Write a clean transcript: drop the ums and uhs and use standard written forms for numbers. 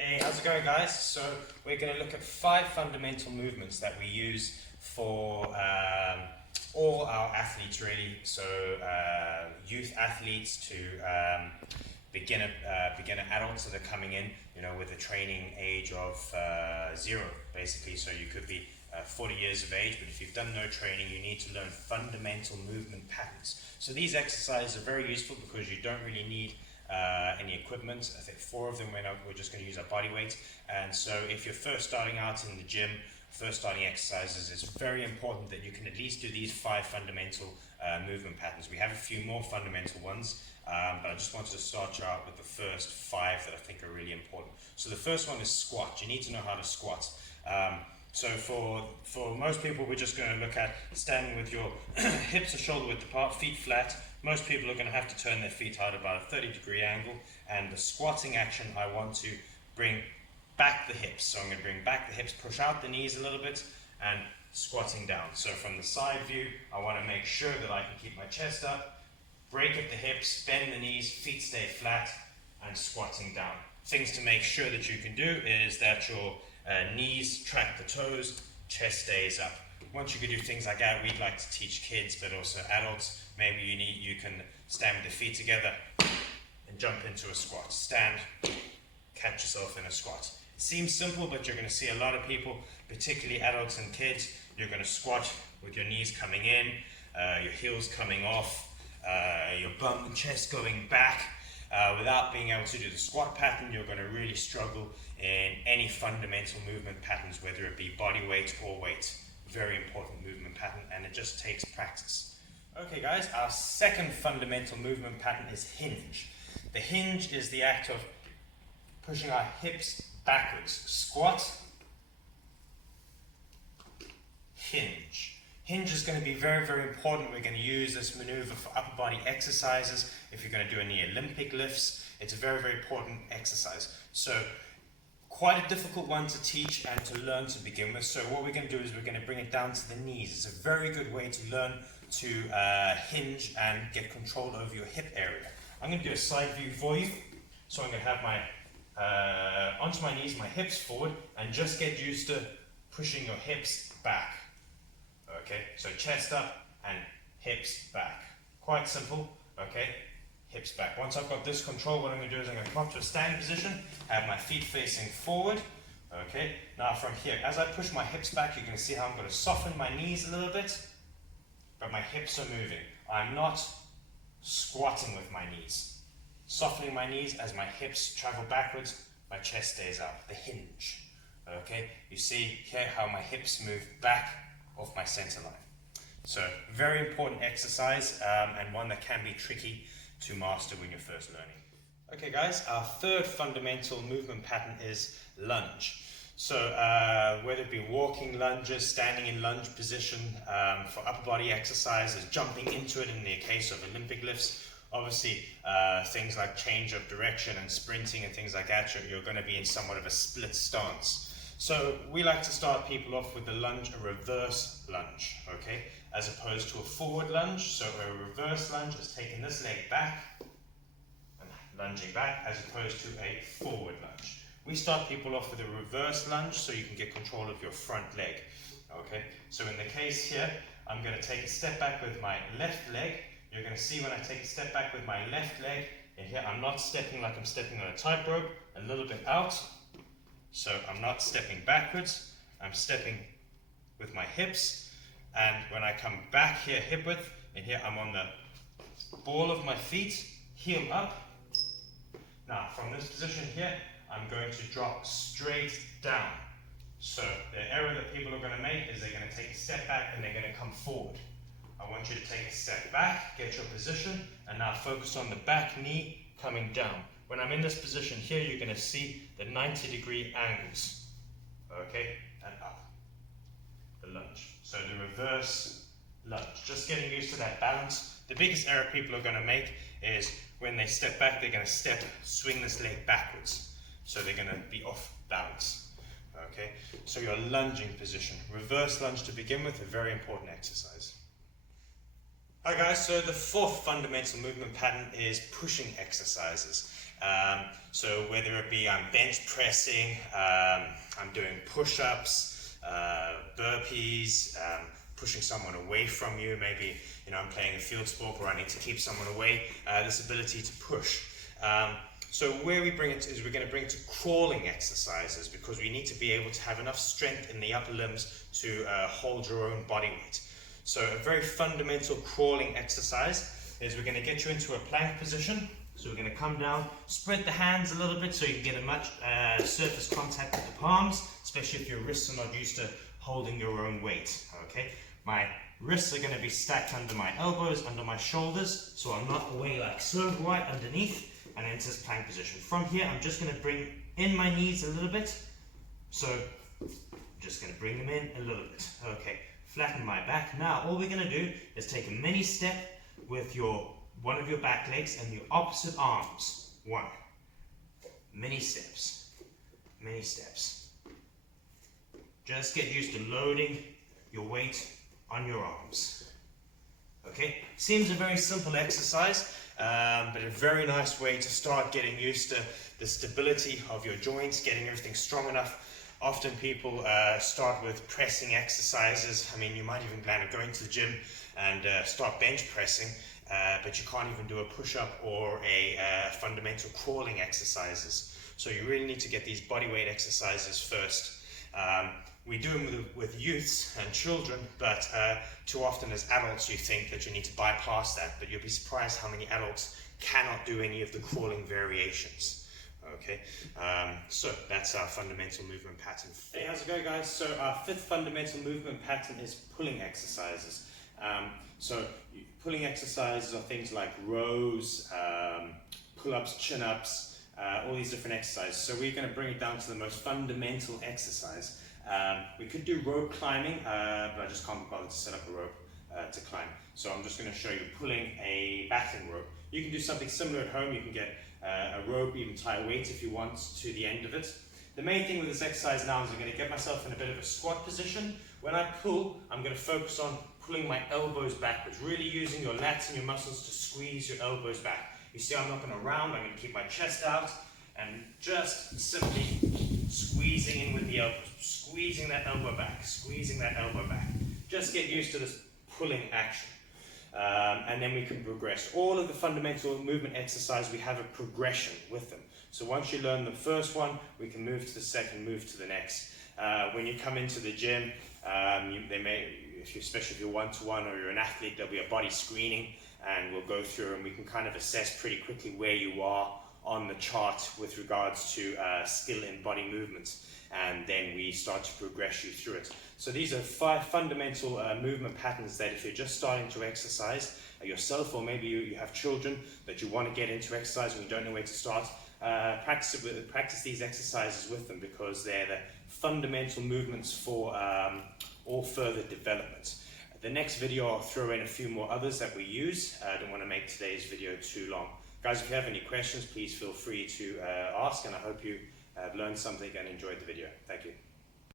Hey, how's it going, guys? So we're going to look at 5 fundamental movements that we use for all our athletes, really. So youth athletes to beginner adults that are coming in, with a training age of 0, basically. So you could be 40 years of age, but if you've done no training, you need to learn fundamental movement patterns. So these exercises are very useful because you don't really need any equipment. I think 4 of them we're just going to use our body weight. And so if you're first starting out in the gym, first starting exercises, it's very important that you can at least do these 5 fundamental movement patterns. We have a few more fundamental ones, but I just wanted to start you out with the first 5 that I think are really important. So the first one is squat. You need to know how to squat. So for most people, we're just going to look at standing with your hips or shoulder width apart, feet flat. Most people are going to have to turn their feet out about a 30-degree angle, and the squatting action, I want to bring back the hips. So I'm going to bring back the hips, push out the knees a little bit, and squatting down. So from the side view, I want to make sure that I can keep my chest up, break at the hips, bend the knees, feet stay flat, and squatting down. Things to make sure that you can do is that your knees track the toes, chest stays up. Once you can do things like that, we'd like to teach kids, but also adults. Maybe you can stand with the feet together and jump into a squat. Stand, catch yourself in a squat. It seems simple, but you're going to see a lot of people, particularly adults and kids, you're going to squat with your knees coming in, your heels coming off, your bum and chest going back. Without being able to do the squat pattern, you're going to really struggle in any fundamental movement patterns, whether it be body weight or weight. Very important movement pattern, and it just takes practice. Okay guys, our second fundamental movement pattern is hinge. The hinge is the act of pushing our hips backwards. Squat, hinge. Hinge is going to be very, very important. We're going to use this maneuver for upper body exercises. If you're going to do any Olympic lifts, it's a very, very important exercise. So quite a difficult one to teach and to learn to begin with. So what we're going to do is we're going to bring it down to the knees. It's a very good way to learn to hinge and get control over your hip area. I'm going to do a side view for you. So I'm going to have my onto my knees, my hips forward, and just get used to pushing your hips back. Okay, so chest up and hips back. Quite simple, okay? Hips back. Once I've got this control, what I'm going to do is I'm going to come up to a standing position, have my feet facing forward. Okay, now from here, as I push my hips back, you're going to see how I'm going to soften my knees a little bit, but my hips are moving. I'm not squatting with my knees. Softening my knees as my hips travel backwards, my chest stays up. The hinge. Okay, you see here how my hips move back off my center line. So very important exercise, and one that can be tricky to master when you're first learning. Okay guys, our third fundamental movement pattern is lunge. So whether it be walking lunges, standing in lunge position for upper body exercises, jumping into it in the case of Olympic lifts, obviously things like change of direction and sprinting and things like that, you're going to be in somewhat of a split stance. So we like to start people off with the lunge, a reverse lunge, okay, as opposed to a forward lunge. So a reverse lunge is taking this leg back and lunging back, as opposed to a forward lunge. We start people off with a reverse lunge so you can get control of your front leg, okay. So in the case here, I'm going to take a step back with my left leg. You're going to see when I take a step back with my left leg, and here I'm not stepping like I'm stepping on a tightrope, a little bit out. So I'm not stepping backwards, I'm stepping with my hips, and when I come back here hip width, and here I'm on the ball of my feet, heel up. Now from this position here, I'm going to drop straight down. So the error that people are going to make is they're going to take a step back and they're going to come forward. I want you to take a step back, get your position, and now focus on the back knee coming down. When I'm in this position here, you're going to see the 90-degree angles, okay, and up, the lunge. So the reverse lunge, just getting used to that balance. The biggest error people are going to make is when they step back, they're going to swing this leg backwards. So they're going to be off balance, okay. So your lunging position, reverse lunge to begin with, a very important exercise. Alright guys, so the fourth fundamental movement pattern is pushing exercises. So whether it be I'm bench pressing, I'm doing push-ups, burpees, pushing someone away from you, maybe I'm playing a field sport where I need to keep someone away, this ability to push. So where we bring it is we're going to bring it to crawling exercises, because we need to be able to have enough strength in the upper limbs to hold your own body weight. So a very fundamental crawling exercise is we're going to get you into a plank position. So we're going to come down, spread the hands a little bit so you can get a much surface contact with the palms, especially if your wrists are not used to holding your own weight. Okay, my wrists are going to be stacked under my elbows, under my shoulders, so I'm not away like so, right underneath, and into this plank position. From here, I'm just going to bring in my knees a little bit. So I'm just going to bring them in a little bit. Okay, flatten my back. Now all we're going to do is take a mini step with one of your back legs and your opposite arms. One. Mini steps. Mini steps. Just get used to loading your weight on your arms. Okay? Seems a very simple exercise, but a very nice way to start getting used to the stability of your joints, getting everything strong enough. Often people start with pressing exercises. I mean, you might even plan on going to the gym and start bench pressing, but you can't even do a push-up or a fundamental crawling exercises. So you really need to get these body weight exercises first. We do them with youths and children, but too often as adults you think that you need to bypass that, but you'll be surprised how many adults cannot do any of the crawling variations. Okay, so that's our fundamental movement pattern. Hey, how's it going, guys? So our fifth fundamental movement pattern is pulling exercises. So pulling exercises are things like rows, pull-ups, chin-ups, all these different exercises. So we're going to bring it down to the most fundamental exercise. We could do rope climbing, but I just can't be bothered to set up a rope to climb. So I'm just going to show you pulling a battling rope. You can do something similar at home. You can get a rope, even tie a weight if you want to the end of it. The main thing with this exercise now is I'm going to get myself in a bit of a squat position. When I pull, I'm going to focus on pulling my elbows backwards, really using your lats and your muscles to squeeze your elbows back. You see, I'm not going to round, I'm going to keep my chest out and just simply squeezing in with the elbows, squeezing that elbow back, squeezing that elbow back. Just get used to this pulling action. And then we can progress. All of the fundamental movement exercise, we have a progression with them. So once you learn the first one, we can move to the second, move to the next. When you come into the gym, especially if you're one-to-one or you're an athlete, there'll be a body screening and we'll go through and we can kind of assess pretty quickly where you are on the chart with regards to skill in body movements, and then we start to progress you through it. So these are 5 fundamental movement patterns that if you're just starting to exercise yourself, or maybe you have children that you want to get into exercise and you don't know where to start, practice these exercises with them, because they're the fundamental movements for all further development. The next video I'll throw in a few more others that we use. I don't want to make today's video too long. Guys, if you have any questions, please feel free to ask, and I hope you have learned something and enjoyed the video. Thank you.